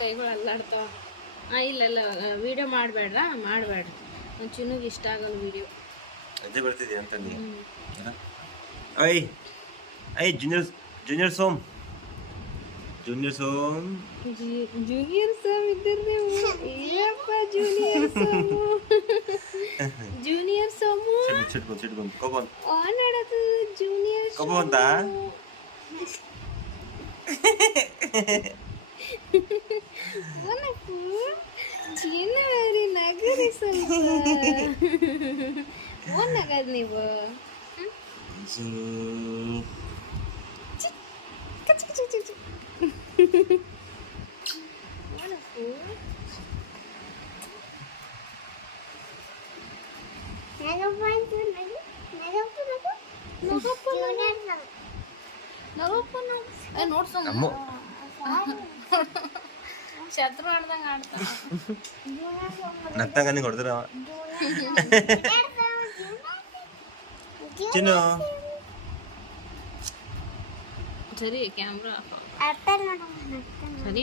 ಕೈಗಳು ಅಲ್ಲಾಡ್ತಾವ. ಇಲ್ಲ ವಿಡಿಯೋ ಮಾಡಬೇಡ್ರ ನನ್ನ ಚಿನ್ನುಗೆ ಇಷ್ಟ ಆಗಲ್ಲ ವಿಡಿಯೋ. ಅದೇ ಬರ್ತಿದ್ಯಾ ಅಂತ ನೀ ಐ ಜೂನಿಯರ್ ಸೋಮ್ ಜೂನಿಯರ್ ಸೋಮ್ ಇದ್ದೀರಿ ನೀವು. ಏನಪ್ಪ ಜೂನಿಯರ್ ಸೋಮು ಜೂನಿಯರ್ ಸೋಮು ಸಿಟ್ಕೊಂಡು ಕೋಪನ್ ಆನ್ ಆಡೋದು ಜೂನಿಯರ್ ಕೋಪ ಅಂತ ಚಿನ್ನವರಿ ನಗರಿ ಸ್ವಲ್ಪ ಓನ್ ನಗದ್ ನೀವು. ಶತ್ರು ಆಡ್ದಂಗ ಆಡ್ತಾನ. ನಗ್ತಂಗ ನಿಂಗೆ ಹೊಡೆದ್ರ ಚಿನ್ನು. ಸರಿ ಕ್ಯಾಮ್ರಾ ಸರಿ.